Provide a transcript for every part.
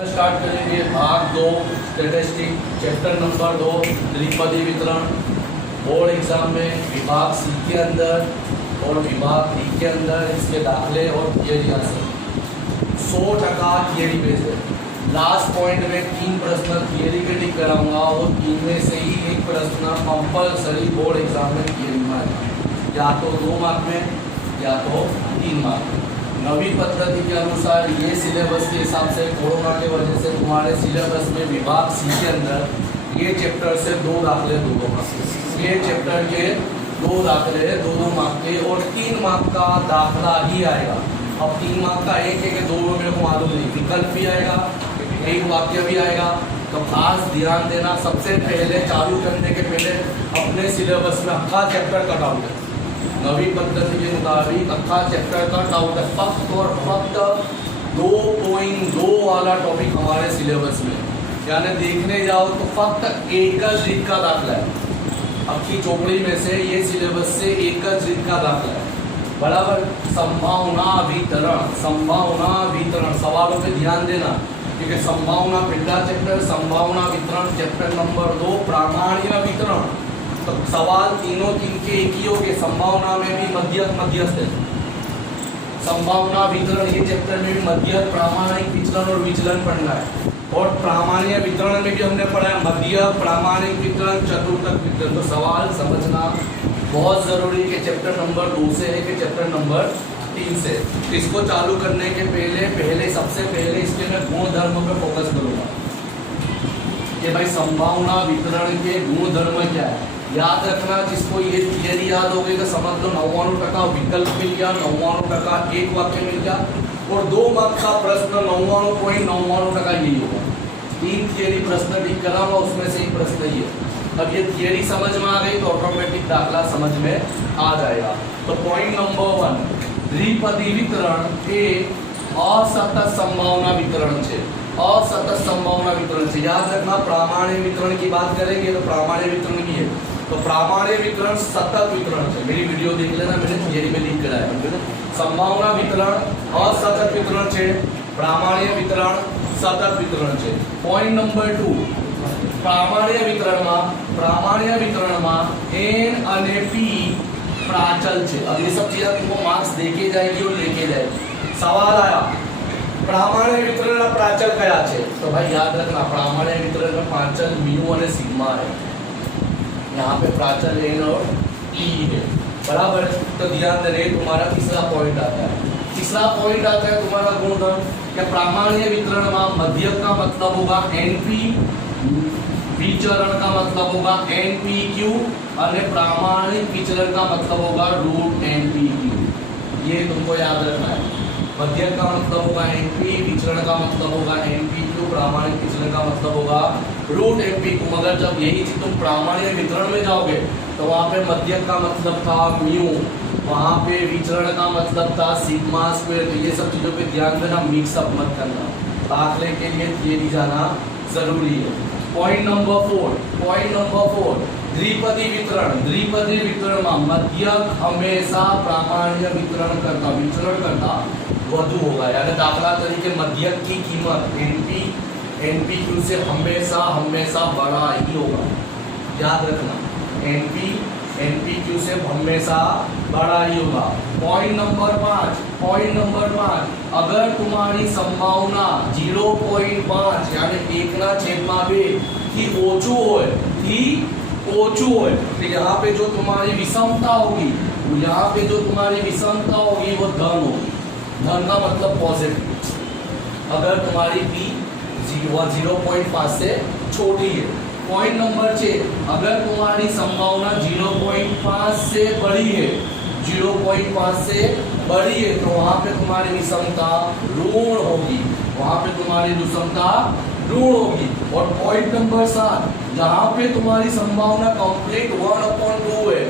Start करेंगे भाग 2 statistic chapter number 2 द्विपदी वितरण। बोर्ड एग्जाम में विभाग सी के अंदर और विभाग डी के अंदर इसके दाखले और थियरी आंसर 100% थियरी बेस्ड है। लास्ट पॉइंट में 3 प्रश्न थियरी के टिक कराऊंगा और 3 में से ही एक प्रश्न कंपलसरी बोर्ड एग्जाम में थियरी में आएगा, या तो 2 मार्क में या तो 3 मार्क में। नवी पद्धति के अनुसार ये सिलेबस के हिसाब से कोरोना के वजह से तुम्हारे सिलेबस में विभाग सी के अंदर ये चैप्टर से 2 दाखले 2 मार्क्स, ये चैप्टर के 2 दाखले 2 मार्क्स के और 3 मार्क्स का दाखला ही आएगा। अब 3 मार्क्स का एक है कि 2 में मेरे को मालूम नहीं, विकल्प भी आएगा, एक वाक्य भी आएगा। तो खास ध्यान देना, सबसे पहले चालू करने के पहले अपने सिलेबस में अक्खा चैप्टर कट आउट है। नवी पद्धति के मुताबिक अक्खा चैप्टर कट आउट है, फक्त और फक्त 2.2 वाला टॉपिक हमारे सिलेबस में, यानी देखने जाओ तो फक्त एकज रीत का दाखला है। अक्खी चोपड़ी में से ये सिलेबस से एकज रीत का दाखला है, बराबर। संभावना वितरण सवालों पे ध्यान देना, क्योंकि संभावना पहला चैप्टर, संभावना वितरण चैप्टर नंबर 2 प्रामाण्य वितरण। तो सवाल तीनों के एक ही हो गए, संभावना में भी मध्यस्थ है, संभावना वितरण ये चैप्टर में भी मध्यस्थ, प्रामाणिक विचलन और विचलन पढ़ना है। और प्रामाण्य वितरण में भी हमने पढ़ा है मध्य, प्रामाणिक वितरण, चतुर्थक वितरण। तो सवाल समझना बहुत जरूरी है कि चैप्टर नंबर 2 से है कि चैप्टर नंबर 3 से। इसको चालू करने के पहले सबसे पहले इसके मैं गुण धर्म पे फोकस करूंगा कि भाई संभावना वितरण के गुण धर्म क्या है। याद रखना, जिसको ये थियरी याद हो गई तो समझ लो 99% विकल्प मिल गया, 99% एक वाक्य मिल गया और 2 मार्क्स का प्रश्न 99.99% यही होगा। 3 थियरी प्रश्न ठीक कराऊंगा, उसमें से ही प्रश्न ये। अब ये थियरी समझ में आ गई तो ऑटोमेटिक दाखला समझ में आ जाएगा। तो पॉइंट नंबर 1, द्विपदी वितरण ए असतत संभावना वितरण है। असतत संभावना वितरण से याद रखना, प्रामाण्य वितरण की बात करेंगे तो प्रामाण्य वितरण की है, तो प्रामाण्य वितरण सतत वितरण है। मेरी वीडियो देख लेना, मैंने थियरी में लिख कराया। संभावना वितरण असतत वितरण है, प्रामाण्य वितरण सतत वितरण है। पॉइंट नंबर 2, प्रामाण्य वितरण में एन અને पी प्राचल है। अब ये सब चीजें तुमको मार्क्स देके जाएगी और लेके जाएगी। सवाल आया प्रामाण्य वितरण में प्राचल क्या है, तो भाई याद रखना प्रामाण्य वितरण में प्राचल म्यू और सिग्मा है। यहाँ पे प्राचल एन और पी है, बराबर। तो ध्यान देना, तुम्हारा तीसरा पॉइंट आता है। तीसरा पॉइंट आता है तुम्हारा गुणधर्म कि प्रामाण्य वितरण में मध्य का मतलब होगा एनपी, विचरण का मतलब होगा एनपीक्यू और प्रामाणिक विचलन का मतलब होगा रूट एनपीक्यू। ये तुमको याद रखना है। मध्य का मतलब होगा एनपी, विचरण का मतलब होगा एनपीक्यू, प्रामाणिक विचलन का मतलब होगा रूट एनपीक्यू। मगर जब यही चीज तुम प्रामाण्य वितरण में जाओगे तो वहाँ पे मध्य का मतलब था म्यू, वहाँ पे विचरण का मतलब था सिग्मा स्क्वायर। तो ये सब चीजों पे ध्यान देना, मिक्सअप मत करना, दाखले के लिए थियरी जाना जरूरी है। पॉइंट नंबर 4, द्विपदी वितरण में मध्यक हमेशा प्रामाण्य विचरण करता वधु होगा, यानी दाखला तरीके मध्यक की कीमत एनपीक्यू से हमेशा बड़ा ही होगा। याद रखना, एनपीक्यू से हमेशा बड़ा ही होगा। पॉइंट नंबर 5, अगर तुम्हारी संभावना 0.5 यानी 1/2 की ओछू हो, तो यहाँ पे जो तुम्हारी विषमता होगी वो धन होगी। धन का मतलब पॉजिटिव, अगर तुम्हारी पी 0.5 से छोटी है। पॉइंट नंबर 6, अगर तुम्हारी संभावना 0.5 से बड़ी है, 0.5 से बड़ी है तो वहां पे तुम्हारी विषमता ऋण होगी, और पॉइंट नंबर 7, जहां पे तुम्हारी संभावना कंप्लीट 1/2 है,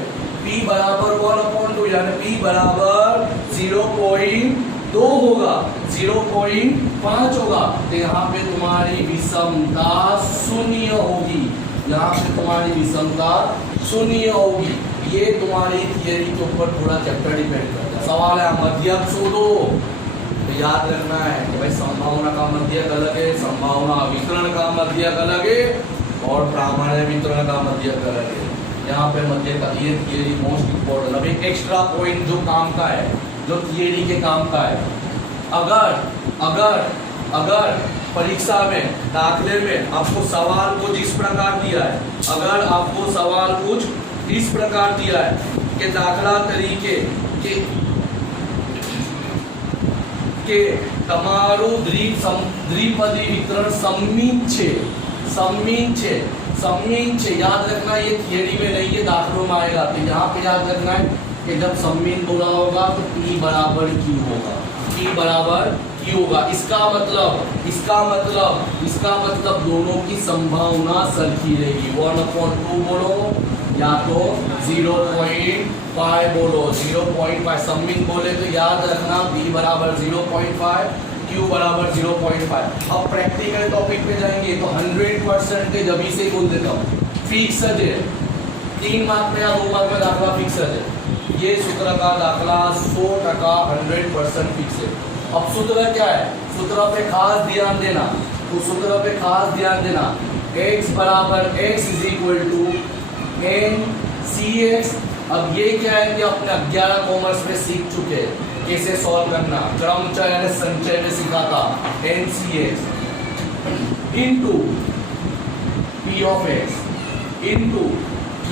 P बराबर 1/2 यानी P बराबर 0.2 होगा, 0.5 होगा, तो यहाँ पे तुम्हारी विषमता शून्य होगी। ये तुम्हारी थियरी के ऊपर थोड़ा चैप्टर डिपेंड करता है। सवाल है मध्यक शोधो, तो याद रखना है कि भाई संभावना का मध्यक अलग है, संभावना वितरण का मध्यक अलग है और प्रामाण्य वितरण का मध्यक अलग है। यहाँ पे मध्य का ये थियरी मोस्ट इम्पोर्टेंट। अब एक एक्स्ट्रा पॉइंट जो काम का है, जो थियरी के काम का है, अगर परीक्षा में दाखिले में आपको सवाल कुछ इस प्रकार दिया है, अगर आपको सवाल कुछ इस प्रकार दिया है कि दाखला तरीके के તમારું દ્વિપદી વિતરણ सम्मीन छे। याद रखना ये थियरी में नहीं है, दाखलों में आएगा। तो यहाँ पे याद रखना है कि जब सम्मीन बोला होगा तो P बराबर Q होगा, P बराबर Q होगा। इसका मतलब दोनों की संभावना सरखी रहेगी। 1/2 बोलो या तो 0.5 बोलो, 0.5 सम्मीन बोले तो याद रखना B बराबर 0.5, Q बराबर 0.5। अब प्रैक्टिकल टॉपिक पे जाएंगे तो 100% अभी से बोल देता हूँ, फिक्स है 3 मार्क में या 2 मार्क में दाखला फिक्स है। ये सूत्र का दाखला 100% 100% फिक्स है। अब सूत्र क्या है, सूत्र पे खास ध्यान देना, तो सूत्र पे खास ध्यान देना, x बराबर x is equal to NCX। अब ये क्या है कि अपने 11 कॉमर्स में सीख चुके हैं कैसे सॉल्व करना, क्रमचय यानी संचय में सीखा था। NCX into P of x into Q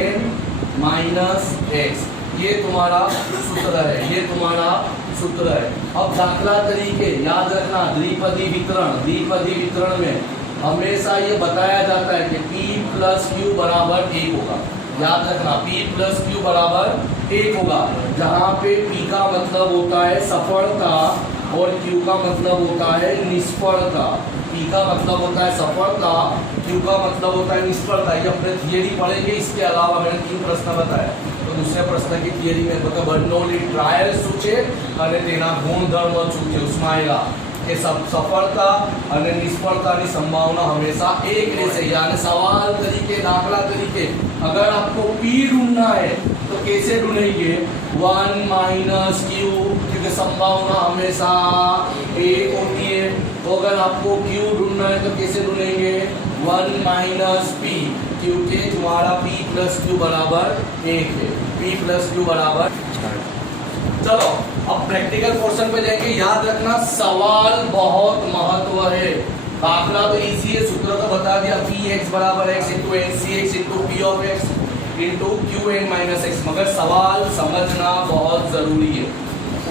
n minus x, ये तुम्हारा सूत्र है। अब दाखला तरीके याद रखना, द्विपदी वितरण में हमेशा ये बताया जाता है कि P प्लस Q बराबर 1 होगा। याद रखना P प्लस Q बराबर 1 होगा, जहाँ पे P का मतलब होता है सफलता और Q का मतलब होता है निष्फलता। P का मतलब होता है सफलता, Q का मतलब होता है निष्फलता। ये अपने थियरी पढ़ेंगे। इसके अलावा मैंने 3 प्रश्न बताया, तो दूसरे प्रश्न की थियरी में मतलब बर्नौली ट्रायल सूचे અને તેના ગુણધર્મ શું છે उसमें आएगा कि सब सफलता और निष्फलता की संभावना हमेशा एक रहશે। यानी सवाल तरीके, दाखला तरीके अगर आपको P ढूंढना है तो कैसे ढूंढेंगे, 1 माइनस Q, क्योंकि संभावना हमेशा एक होती है। तो अगर आपको Q ढूंढना है तो कैसे ढूंढेंगे, 1 माइनस P, क्योंकि तुम्हारा P प्लस Q बराबर 1 है, P प्लस Q बराबर। चलो अब प्रैक्टिकल पोर्शन पे जाएंगे। याद रखना सवाल बहुत महत्व है, दाखला तो इजी है, सूत्र तो बता दिया, Px बराबर x into NCX into P of x into Qn minus x, मगर सवाल समझना बहुत जरूरी है।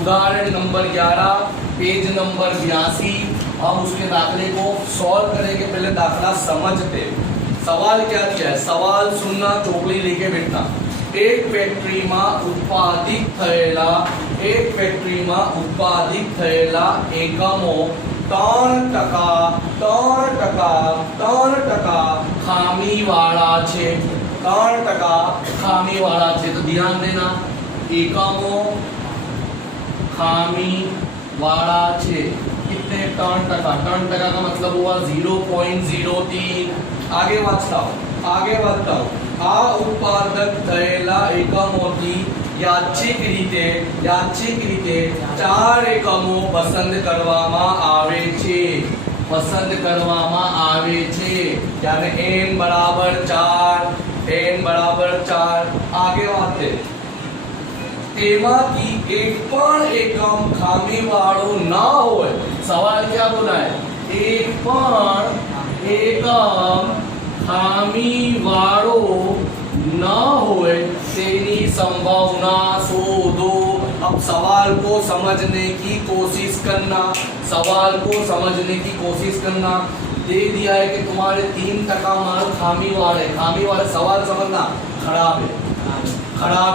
उदाहरण नंबर 11 पेज नंबर 82, हम उसके दाखले को सॉल्व करेंगे। पहले दाखला समझते, सवाल क्या दिया है, सवाल सुनना, चोकली लेके बैठना। एक फैक्ट्री में उत्पादित थયેલા એકમો 3% ખામીવાળા છે, 3% ખામીવાળા છે। तो ध्यान देना, એકમો ખામીવાળા છે, कितने 3%। का मतलब हुआ 0.03। आगे वाँचता हूँ। आ उत्पादक થયેલા એકમોથી યાદચ્છિક રીતે 4 એકમો પસંદ કરવામાં આવે છે, यानी n बराबर 4। आगे वाते તેમાંથી એક પણ એકમ ખામીવાળો ના હોય। सवाल क्या बोला है, एक પણ એકમ ખામીવાળો न होए तेरी संभावना शोधो। अब सवाल को समझने की कोशिश करना। दे दिया है कि तुम्हारे 3% माल खामी वाले सवाल समझना खराब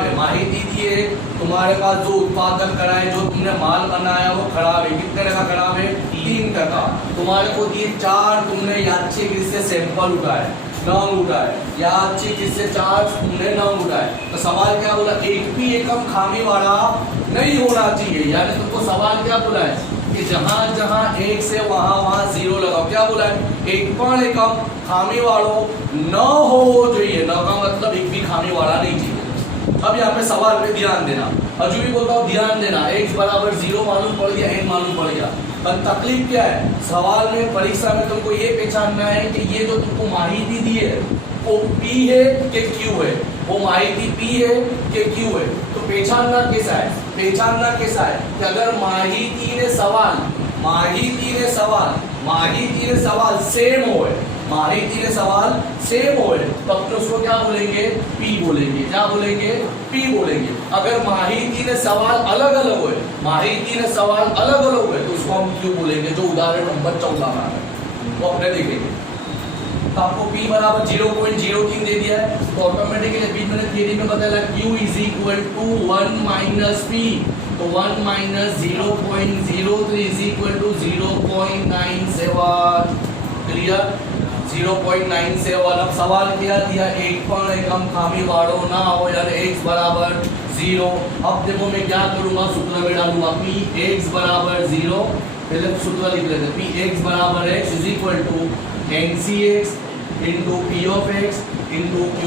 है। माहिती दी है तुम्हारे पास, जो उत्पादन कराए, जो तुमने माल बनाया वो खराब है। कितने टका खराब है, 3%। तुम्हारे को दिए 4, तुमने यादच्छिक से सैंपल उठाए, नंग उठाए, यादच्छिक से 4 तुमने नंग उठाए। तो सवाल क्या बोला, एक भी एकम खामी वाला नहीं होना चाहिए। यानी तुमको सवाल क्या बोला है कि जहां जहां 1 से वहां 0 लगाओ। क्या बोला है, एक पण एकम खामी वालों न हो चाहिए। न का मतलब एक भी खामी वाला नहीं चाहिए। अब यहाँ पे सवाल पे ध्यान देना, अजू भी बोलता हूँ ध्यान देना, x बराबर 0 मालूम पड़ गया, n मालूम पड़ गया। पर तकलीफ क्या है, सवाल में परीक्षा में तुमको ये पहचानना है कि ये जो तुमको माहिती दी है वो P है कि Q है, वो माहिती P है कि Q है। तो पहचानना कैसा है, पहचानना कैसा है कि अगर माहिती ने सवाल सेम होए, माहिती ने सवाल सेम होए, तब तो उसको क्या बोलेंगे, P बोलेंगे। क्या बोलेंगे, P बोलेंगे। अगर माहिती ने सवाल अलग अलग होए, माहिती ने सवाल अलग अलग होए, तो उसको हम Q बोलेंगे, जो उदाहरण नंबर 14 में है वो अपने देखेंगे। तो आपको P बराबर 0.03 दे दिया है, तो ऑटोमेटिकली अभी मैंने थ्योरी में बताया Q is equal to 1 minus P, तो 1 minus 0.03 is equal to 0.97। Clear, 0.97। अब सवाल क्या दिया, एक पण एकम खामी वाड़ो ना हो, यानी x बराबर 0। अब देखो मैं क्या करूंगा, सूत्र में डालूंगा P x बराबर 0, पहले सूत्र लिख लेते हैं, P x बराबर x is equal to NCx into P of x into Q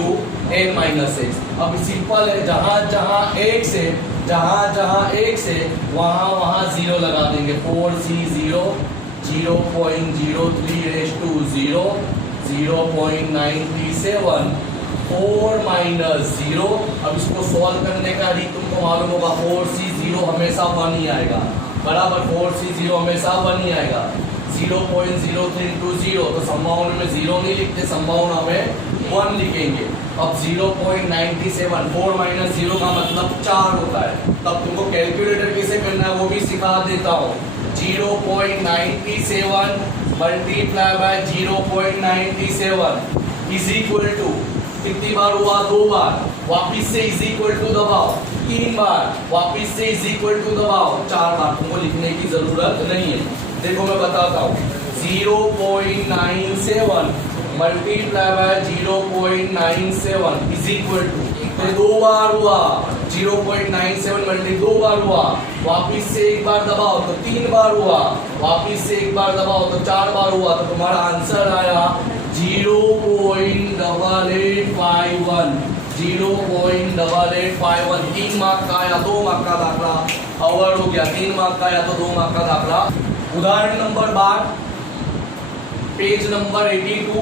n minus x। अब सिंपल है, जहां जहां x है, जहां जहां x है वहां वहां 0 लगा देंगे। 4C0 0.03 raise to 0 0.937 4 minus 0। अब इसको सॉल्व करने का रीत तुमको मालूम होगा, 4C0 हमेशा 1 ही आएगा, बराबर 4C0 हमेशा 1 ही आएगा। 0.03 इंटू 0, तो संभावना में 0 नहीं लिखते, संभावना में 1 लिखेंगे। अब 0.97, 4 माइनस 0 का मतलब 4 होता है। तब तुमको कैलकुलेटर कैसे करना है वो भी सिखा देता हूँ। 0.97 multiply by 0.97 is equal to, कितनी बार हुआ, 2 बार, वापिस से इज इक्वल टू दबाओ 3 बार, वापिस से इज इक्वल टू दबाओ 4 बार। तुमको लिखने की जरूरत नहीं है, देखो मैं बताता हूँ। 0.97 multiply by 0.97 is equal to, 2 बार हुआ, 0.97 मल्टी 2 बार हुआ, वापिस से 1 बार दबाओ तो 3 बार हुआ, वापिस से 1 बार दबाओ तो 4 बार हुआ। तो तुम्हारा आंसर आया 0.8851, 0.8851। 3 मार्क का या 2 मार्क का दाखला अवॉर्ड हो गया, 3 मार्क का या तो 2 मार्क का दाखला। उदाहरण नंबर 12, पेज नंबर 82।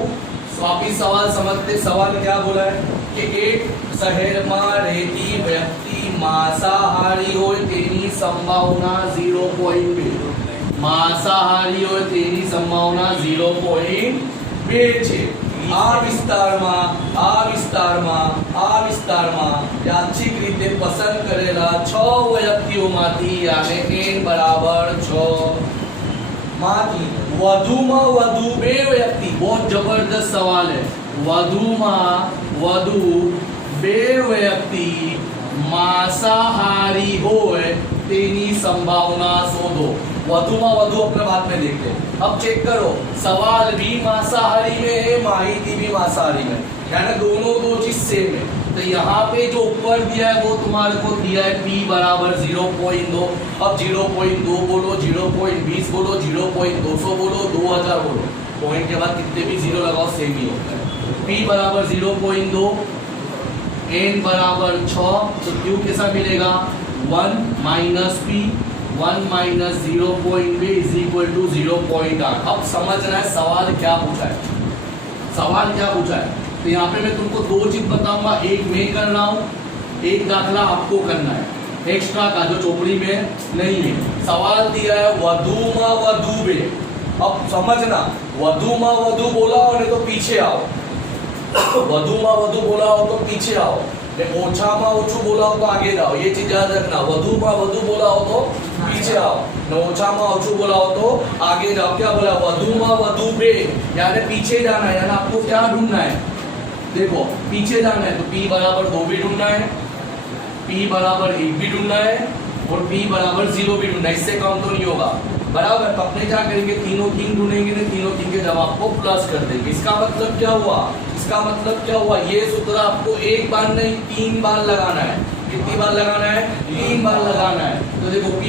वापिस सवाल समझते। सवाल क्या बोला है कि एक शहर में रहती व्यक्ति मांसाहारी हो तेनी संभावना 0.2, मांसाहारी हो तेनी संभावना 0.2 છે। આ વિસ્તારમાં યાદચ્છિક રીતે પસંદ કરેલા 6 વ્યક્તિઓમાંથી આને n બરાબર 6 माथी વધુમાં વધુ 2 વ્યક્તિ, बहुत जबरदस्त सवाल है, વધુમાં વધુ 2 વ્યક્તિ मांसाहारी होए तेनी संभावना शोधो। વધુમાં વધુ अपने बात में देखते हैं। अब चेक करो, सवाल भी मांसाहारी में है, माहिती भी मांसाहारी में, यानी दोनों दो चीज सेम है। तो यहाँ पे जो ऊपर दिया है वो तुम्हारे को दिया है P बराबर 0.2। अब 0.2 बोलो, 0.20 बोलो, 0.200 बोलो, 2000 बोलो, पॉइंट के बाद कितने भी 0 लगाओ सेम ही होता है। P बराबर 0.2, n बराबर 6, तो Q कैसा मिलेगा, 1 minus P, 1 minus 0.2 is equal to 0.8। अब समझना है सवाल क्या पूछा है, सवाल क्या पूछा है। तो यहाँ पे मैं तुमको 2 चीज बताऊंगा, एक मैं कर रहा हूँ, एक दाखला आपको करना है एक्स्ट्रा का जो चोपड़ी में नहीं है। सवाल दिया है વધુમાં વધુ 2। अब समझना, વધુમાં વધુ बोला हो नहीं तो पीछे आओ, વધુમાં વધુ बोला हो तो पीछे आओ, ओछाમાં ओछું बोला हो तो आगे जाओ। ये चीज याद रखना, વધુમાં વધુ बोला हो तो पीछे आओ, ओछाમાં ओछું बोला हो तो आगे जाओ। क्या बोला, વધુમાં વધુ 2, यानी पीछे जाना है, यानी आपको क्या ढूंढना है, देखो पीछे जाना है। तो P बराबर 2 भी ढूंढना है, P बराबर 1 भी ढूंढना है, और P बराबर 0 भी ढूंढना है, इससे कम तो नहीं होगा, बराबर। तो अपने क्या करेंगे, तीनों तीन ढूंढेंगे, तीनों तीन के जवाब को प्लस कर देंगे। इसका मतलब क्या हुआ, इसका मतलब क्या हुआ, ये सूत्र आपको 1 बार नहीं 3 बार लगाना है। कितनी बार लगाना है, 3 बार लगाना है। तो देखो P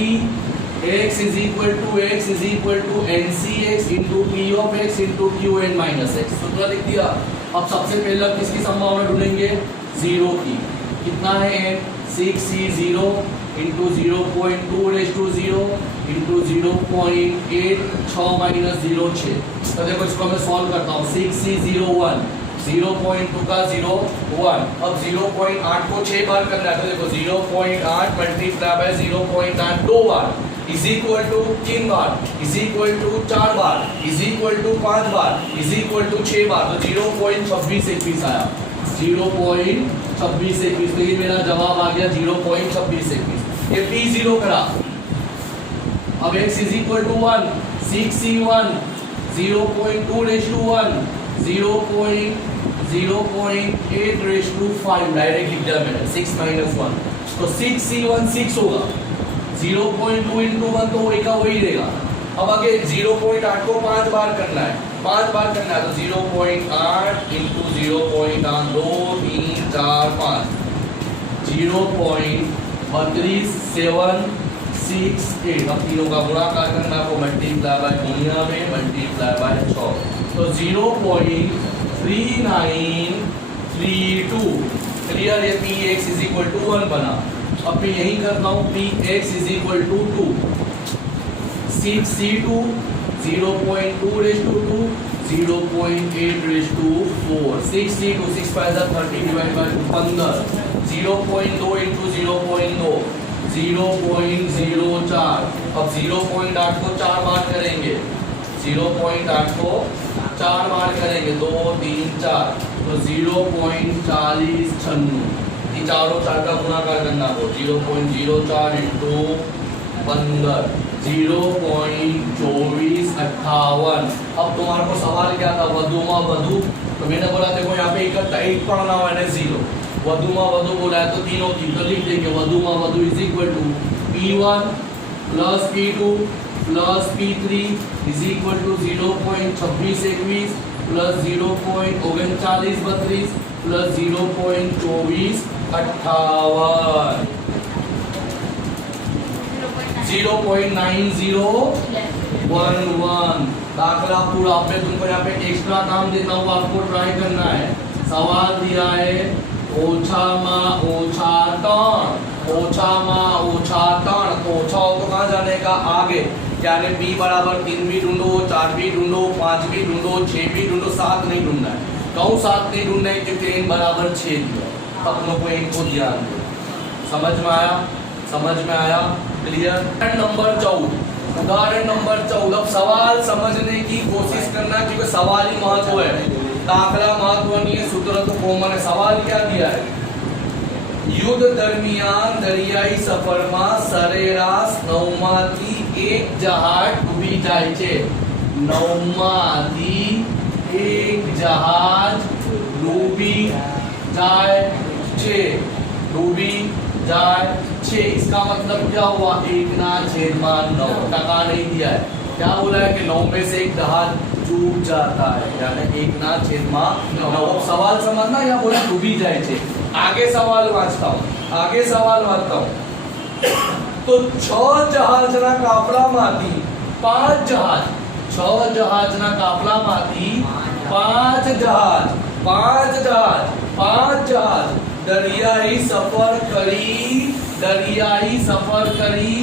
x is equal to NCx into P of x into Qn minus x, सूत्र लिख दिया। अब सबसे पहले किसकी संभावना ढूंढेंगे, 0 की। कितना है n, 6C0 into 0.2 raise to 0 into 0.8 6 minus 0 6। तो देखो इसको मैं सॉल्व करता हूँ 6C01 0.2 का 0.1। अब 0.8 को 6 बार करना है तो देखो 0.8 मल्टीप्लाई बाय 0.8 2 बार इज इक्वल टू 3 बार इज इक्वल टू 4 बार इज इक्वल टू 5 बार इज इक्वल टू 6 बार। तो 0.2621 आया 0.2621। तो ये मेरा जवाब आ गया 0.2621। ये P0 करा। अब x is equal to 1 6C1 0.2 raise to 1 0.8 raise to 5 direct लिख दिया मैंने 6 माइनस 1। तो 6C1 6 होगा 0.2 इंटू 1 तो वही का वही रहेगा। अब आगे 0.8 को 5 बार करना है 5 बार करना है तो 0.8 इंटू 0.8 2 3 4 5 0.32768। अब तीनों का गुणाकार करना है वो मल्टीप्लाई बाय गुणिया में मल्टीप्लाई बाय 6 तो 0.3932। क्लियर। ये Px इज इक्वल टू 1 बना। अब मैं यही करता हूँ Px is equal to 2 6C2 0.2 raise to 2 0.8 raise to 4 6C2 6 5 30 divide by 15 0.2 into 0.2 0.04। अब 0.8 को 4 बार करेंगे 0.8 को 4 बार करेंगे 2 3 4 तो 0.4096। चारों 4 का गुणाकार करना हो 0.04 इंटू 15 0.2458। अब तुम्हारे को सवाल क्या था वधु मा वधु। तो मैंने बोला देखो यहाँ पे इकट्ठा 8 पढ़ना मैंने 0 वधु मा वधु बोला है तो तीनों तीन तो लिख देंगे वधु मा वधु is equal to P1 plus P2 plus P3 is equal to 0.2621 plus 0.3932 plus 0.2458 0.9011। दाखला पूरा। अब मैं तुमको यहाँ पे एक्स्ट्रा काम देता हूँ आपको ट्राई करना है। सवाल दिया है ओछा मा ओछा टन ओछा मा ओछा टन। तो ओछा हो तो कहाँ जाने का आगे यानी b बराबर 3 भी ढूंढो 4 भी ढूंढो 5 भी ढूंढो 6 भी ढूंढो 7 नहीं ढूंढना है। क्यों 7 नहीं ढूंढना है क्योंकि n बराबर 6 दिया। अपनों को एक को ध्यान दो। समझ में आया क्लियर। नंबर 14 उदाहरण नंबर 14। अब सवाल समझने की कोशिश करना क्योंकि सवाल ही महत्व है दाखला महत्व नहीं है सूत्र तो कॉमन है। सवाल क्या दिया है युद्ध दरमियान दरियाई सफर में सरेराश 9 एक जहाज डूबी जाए छे 9 एक जहाज डूबी जाए छे। इसका मतलब क्या हुआ 1/9 टका नहीं दिया है। क्या बोला है कि 9 में से एक जहाज डूब जाता है यानी 1/9। सवाल समझना या बोला डूबी जाए छे। आगे सवाल वांचता हूँ तो 6 जहाज ना काफला माथी 5 जहाज 6 जहाज ना काफला माथी 5 जहाज दरियाई सफर करी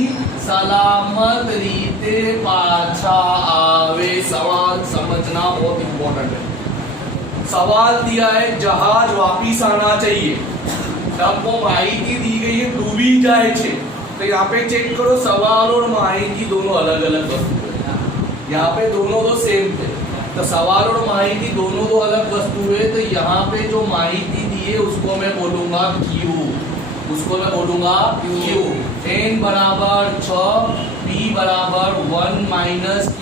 सलामत रीते पाछा आवे। सवाल समझना बहुत इंपॉर्टेंट है। सवाल दिया है जहाज वापिस आना चाहिए हमको माहिती दी गई है डूबी जाए छे। तो यहाँ पे चेक करो सवाल और माहिती दोनों अलग अलग वस्तु है। यहाँ पे दोनों तो सेम थे तो सवाल और माहिती दोनों तो अलग वस्तु है। तो यहाँ पे जो माहिती दी है उसको मैं बोलूंगा Q। n बराबर 6 p बराबर 1 माइनस Q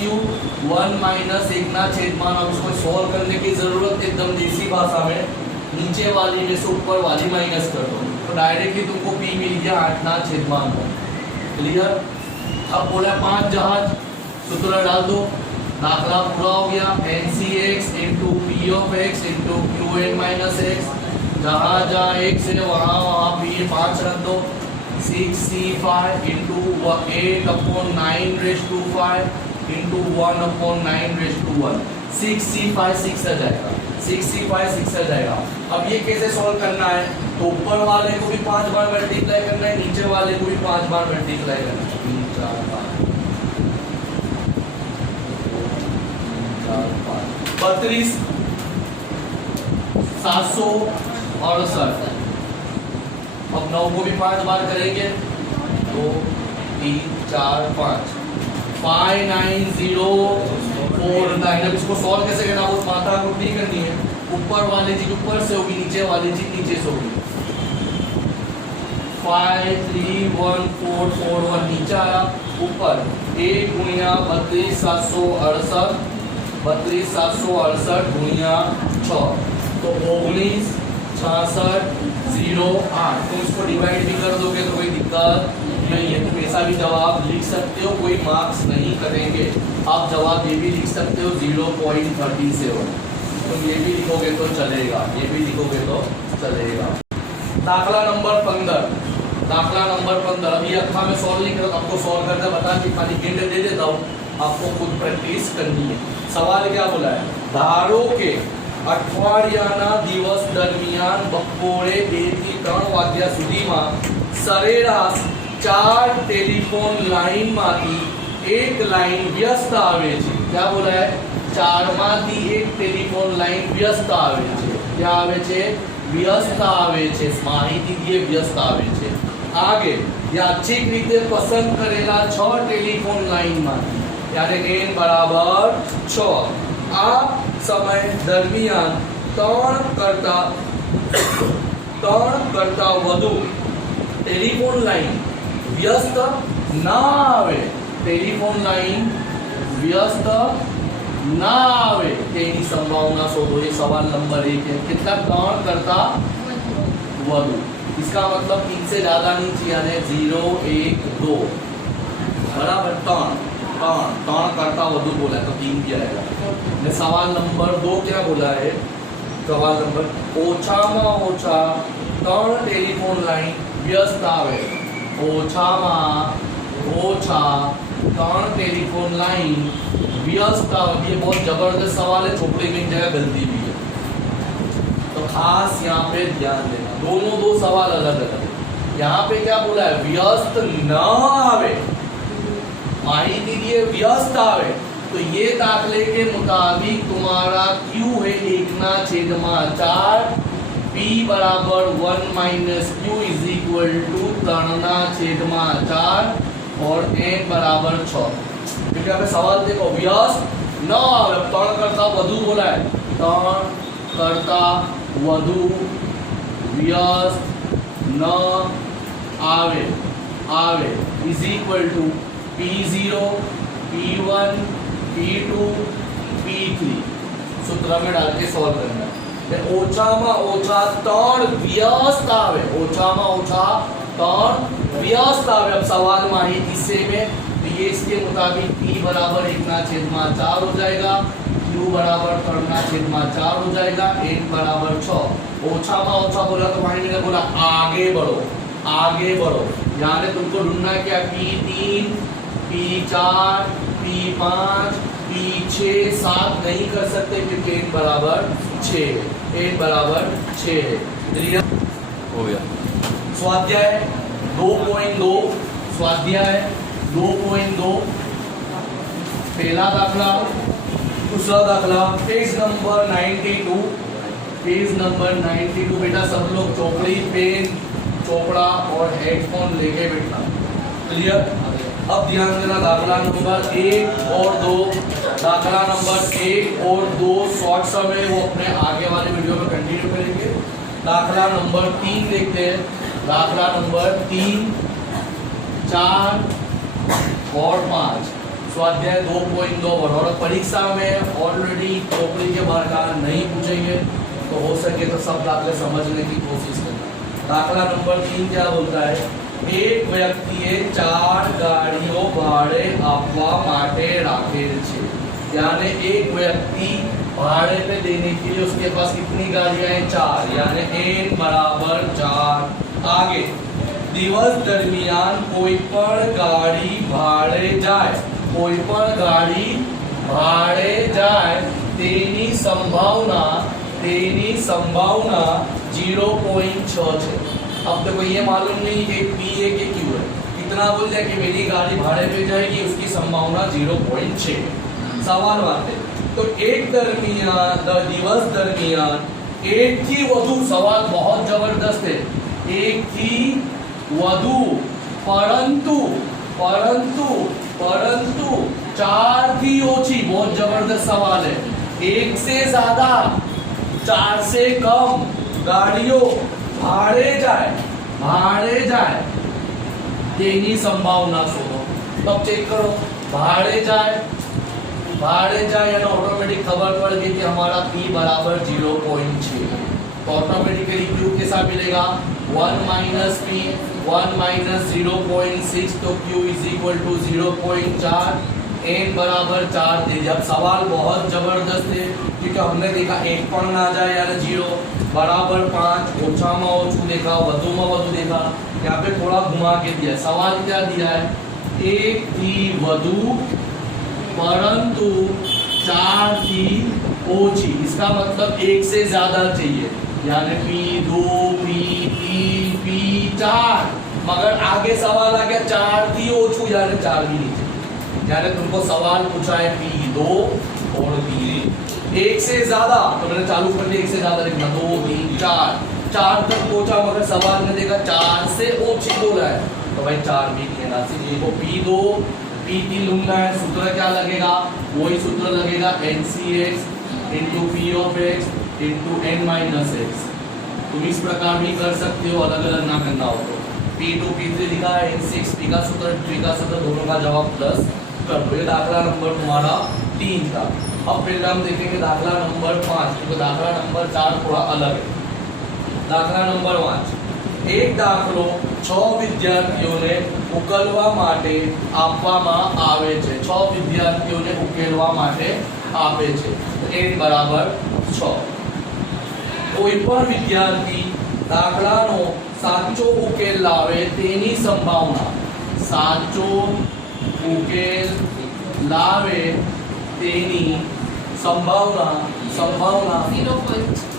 1 माइनस 1/। अब इसको सॉल्व करने की जरूरत एकदम देसी भाषा में नीचे वाली में से ऊपर वाली माइनस कर दो तो डायरेक्टली तुमको p मिल गया 8/9। क्लियर। अब बोला 5 जहाज सूत्र डाल दो दाखला पूरा हो गया NCX into P of X into QN minus X। जहाँ x है वहाँ p 5 रख दो 6C5 into 8/9 raise to 5 into 1/9 raise to 1 6C5 6 आ जाएगा 6 3 5 6 आ जाएगा। अब ये कैसे सॉल्व करना है, तो ऊपर वाले को भी 5 बार मल्टीप्लाई करना है, नीचे वाले को भी 5 बार मल्टीप्लाई करना है। 3 4 5 32 768। अब 9 को भी 5 बार करेंगे, 2 3 4 5 59049। अब इसको सॉल्व कैसे करना, वो मात्रा को नहीं करनी है, ऊपर वाली चीज ऊपर से होगी, नीचे वाली चीज नीचे से होगी। 53141 नीचे आया, ऊपर 1 गुणिया 32 768 गुणिया 6 तो 19 66 08। तुम इसको डिवाइड भी कर दोगे तो कोई दिक्कत नहीं है, तुम ऐसा भी जवाब लिख सकते हो, कोई मार्क्स नहीं करेंगे। आप जवाब ये भी लिख सकते हो 0.37, तुम ये भी लिखोगे तो चलेगा, ये भी लिखोगे तो चलेगा। दाखला नंबर 15, दाखला नंबर 15। अभी अखा में सॉल्व नहीं करो, आपको सॉल्व करके बता कि खाली हिंट दे देता हूँ, आपको खुद प्रैक्टिस करनी है। सवाल क्या बोला है, ધારો કે અઠવાડિયાના દિવસ દરમિયાન બપોરે 2 થી 3 વાગ્યા સુધીમાં સરેરાશ 4 ટેલિફોન લાઈનમાંથી એક લાઈન વ્યસ્ત આવે છે। क्या बोला है, 4 માંથી એક ટેલિફોન લાઈન વ્યસ્ત આવે છે। क्या આવે છે, વ્યસ્ત આવે છે, માહિતી દીએ વ્યસ્ત આવે છે। આગે યાદચ્છિક રીતે પસંદ કરેલા 6 ટેલિફોન લાઈનમાંથી यानी n बराबर 6 आ समय दरमियान 3 करता વધુ टेलिफोन लाइन व्यस्त ना आवे, टेलिफोन लाइन व्यस्त ना आवे तेनी संभावना शोधो। ये सवाल नंबर 1 है। कितना 3 करता વધુ, इसका मतलब 3 से ज्यादा नहीं चाहिए, यानी 0 1 2 बराबर 3 करता વધુ बोला है तो 3 क्या आएगा। ने सवाल नंबर 2 क्या बोला है, सवाल नंबर ओछाમાં ઓછા 3 टेलिफोन लाइन व्यस्त आवे, ओछाમાં ઓછા 3 टेलिफोन लाइन व्यस्त आवे। ये बहुत जबरदस्त सवाल है, चोपड़ी में एक जगह गलती भी है, तो खास यहाँ पे ध्यान देना। दोनों 2 सवाल अलग अलग है। यहाँ पे क्या बोला है, व्यस्त न आवे, माहिती दिए व्यस्त आवे, तो ये दाखले के मुताबिक तुम्हारा Q है 1/4, P बराबर 1 minus Q is equal to 3/4 और n बराबर 6। क्योंकि यहाँ पे सवाल देखो, व्यस्त न आवे, 3 करता વધુ बोला है, 3 करता વધુ व्यस्त न आवे आवे is equal to P0 P1 P2 P3 सूत्र में डाल के सॉल्व करना है। ओछाમાં ઓછા 3 व्यस्त आवे, ओछाમાં ઓછા 3 व्यस्त आवे। अब सवाल माहिती से में तो ये इसके मुताबिक P बराबर 1/4 हो जाएगा, Q बराबर 3/4 हो जाएगा, n बराबर 6। ओछाમાં ઓછા बोला तो वहीं मैंने बोला आगे बढ़ो, आगे बढ़ो। यानी तुमको ढूंढना है क्या, P3 P4 P5 P6 7 नहीं कर सकते क्योंकि n बराबर 6 है। हो गया। स्वाध्याय 2.2 स्वाध्याय 2.2 पहला दाखला, दूसरा दाखला पेज नंबर 92, पेज नंबर 92। बेटा सब लोग चौपड़ी पेन चोपड़ा और हेडफोन लेके बैठना, क्लियर। अब ध्यान देना, दाखला नंबर 1 और 2, दाखला नंबर 1 और 2 शॉर्ट समय वो अपने आगे वाले वीडियो में कंटिन्यू करेंगे। दाखला नंबर 3 देखते हैं, दाखला नंबर 3 4 और 5 स्वाध्याय 2.2 और परीक्षा में ऑलरेडी चौपड़ी के बाहर का नहीं पूछेंगे, तो हो सके तो सब दाखले समझने की कोशिश करना। दाखला नंबर 3 क्या बोलता है, एक व्यक्तिए 4 गाड़ियों भाड़े आपवा माटे राखेल छे। यानी एक व्यक्ति भाड़े पे देने के लिए उसके पास कितनी गाड़ियां हैं, 4, यानी n बराबर 4। आगे दिवस दरमियान कोई पण गाड़ी भाड़े जाए, कोई पण गाड़ी भाड़े जाए तेनी संभावना तेनी संभावना 0.6 है। अब देखो ये मालूम नहीं कि P है कि Q है, इतना बोल दिया कि मेरी गाड़ी भाड़े पे जाएगी, उसकी संभावना 0.6 है। सवाल बात है तो एक दिवस दरमियान एक थी वधु, सवाल बहुत जबरदस्त है, एक थी वधु परंतु परंतु परंतु 4 थी ओछी। बहुत जबरदस्त सवाल है। एक से ज्यादा 4 से कम गाड़ियों भाड़े जाए तेनी संभावना शोधो। तब चेक करो, भाड़े जाए यानी ऑटोमेटिक खबर पड़ गई कि हमारा P बराबर 0.6 है। तो ऑटोमेटिकली Q के साथ मिलेगा 1 माइनस P 1 माइनस 0.6, तो Q is equal to 0.4, n बराबर 4 दे दिया। अब सवाल बहुत जबरदस्त है क्योंकि हमने देखा 1 पण ना जाए यानी 0 बराबर 5, ओछा में ओछू देखा, वधु में वधु देखा, यहाँ पे थोड़ा घुमा के दिया। सवाल क्या दिया है, एक थी वधु परंतु 4 थी ओछी, इसका मतलब एक से ज्यादा चाहिए, यानी P2 P3 P4, मगर आगे सवाल आ गया 4 थी ओछू यानी 4 भी नहीं चाहिए। यानी तुमको सवाल पूछा है P2 और P3, एक से ज्यादा, तो मैंने चालू कर दिया एक से ज्यादा लिखना, 2 3 4 तक पहुंचा, मगर सवाल में देखा 4 से ओछी बोला है, तो भाई 4 भी नहीं है ना। देखो P2 P3 लूंगा है, सूत्र क्या लगेगा, वही सूत्र लगेगा NCX into P of X into N minus X। तुम इस प्रकार भी कर सकते हो, अलग अलग ना करना हो तो। P2 P3 लिखा है, N6 P का सूत्र P का सूत्र, दोनों का जवाब प्लस कर दो। ये दाखला नंबर तुम्हारा 3 था। अब फिर हम देखेंगे दाखला नंबर 5, क्योंकि दाखला नंबर 4 थोड़ा अलग है। दाखला नंबर 5, एक दाखલો 6 વિદ્યાર્થીઓને ઉકેલવા માટે આપવામાં આવે છે। 6 વિદ્યાર્થીઓને ઉકેલવા માટે આપે છે, n બરાબર 6। કોઈ પણ વિદ્યાર્થી દાખલાનો સાચો ઉકેલ લાવે તેની સંભાવના, સાચો ઉકેલ લાવે તેની संभावना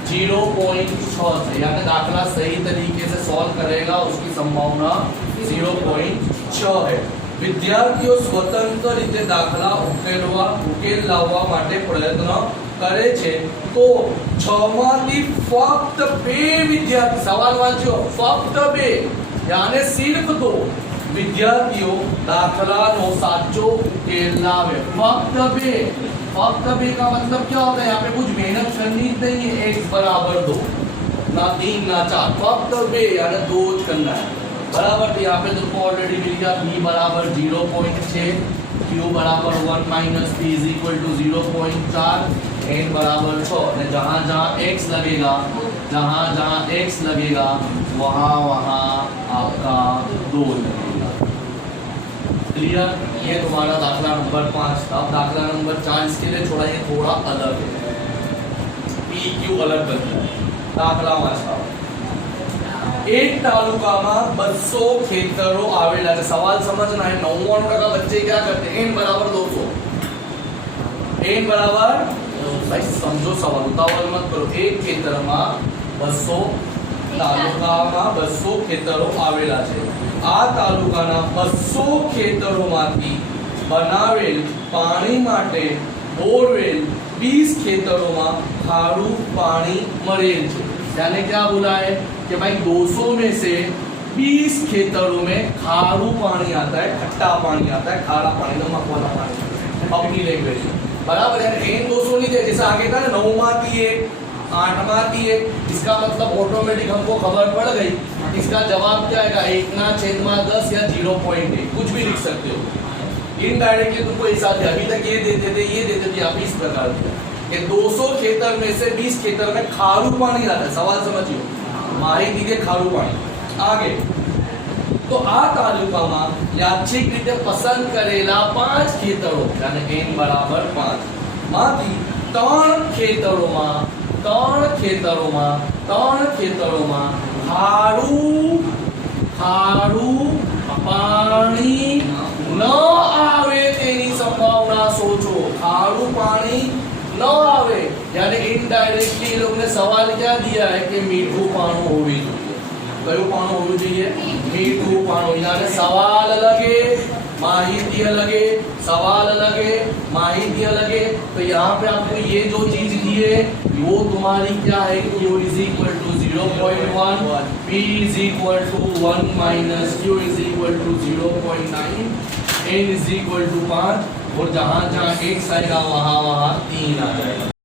0.6 है, यानी दाखला सही तरीके से सॉल्व करेगा उसकी संभावना 0.6 है। विद्यार्थीओ स्वतंत्र रीते दाखला उकेल लाववा माटे प्रयत्न करे छे तो 6 मांथी फक्त 2 विद्यार्थी, सवाल वांचो, फक्त 2 यानी सिर्फ 2 विद्यार्थीओ दाखलानो साचो उकेल लावे। फक्त 2 का मतलब क्या होता है, यहाँ पे कुछ मेहनत करनी नहीं है। x बराबर 2, ना 3 ना 4, फक्त 2 यानी 2 करना है बराबर। तो यहाँ पे तुमको ऑलरेडी मिल गया P बराबर 0.6, Q बराबर 1 minus P is equal to 0.4, n बराबर 6। और जहाँ जहाँ x लगेगा वहाँ आपका 2 लगेगा। क्लियर? ये तुम्हारा दाखला नंबर 5 था। अब दाखला नंबर 4 इसके लिए थोड़ा अलग है, PQ अलग बनता है। दाखला वांचता एक तालुका में 200 खेतरों आवेला है। सवाल समझना है, 99% बच्चे क्या करते हैं, n बराबर 200, n बराबर, भाई समझो सवाल, उतावल मत करो। एक खेतर में 200 तालुका में 200 खेतरों आवेला है। आ तालुकाना 200 ખેતરોમાંથી બનાવેલ પાણી માટે બોરવેલ 20 ખેતરોમાં ખારું પાણી મળેલ છે। यानी क्या बोला है कि भाई 200 में से 20 खेतरों में खारू पानी आता है, खट्टा पानी आता है, खारा पानी, नमक वाला पानी, अपनी लैंग्वेज बराबर है। n 200 नहीं थे, जैसे आगे था ना 9 माती 1 8 माती 1, इसका मतलब ऑटोमेटिक हमको खबर पड़ गई। इसका जवाब क्या आएगा, 1/10 या 0.1, कुछ भी लिख सकते हो। इनडायरेक्टली तुमको एक साथ अभी तक ये देते थे, आप इस प्रकार कि 200 खेतर में से 20 खेतर में खारू पानी आता है। सवाल समझियो, माहिती दे खारू पानी। आगे तो आ तालुकाમાં યાદચ્છિક રીતે પસંદ કરેલા 5 ખેતરો, यानी n बराबर 5 માંથી 3 ખેતરોમાં ખારું પાણી ન આવે તેની સંભાવના સોચો। ખારું પાણી ન આવે यानी इनडायरेक्टली ये लोग ने सवाल क्या दिया है कि मीठू पाणो होवी જોઈએ કયું પાણું હોવું જોઈએ મીઠું પાણું यानी सवाल अलग है माहिती अलग है सवाल अलग है माहिती अलग है तो यहाँ पे आपको ये जो चीज दी है वो तुम्हारी क्या है q is equal to 0.1 p is equal to 1 minus q is equal to 0.9 n is equal to 5 और जहाँ जहाँ x आएगा वहाँ वहाँ 3 आ जाएगा।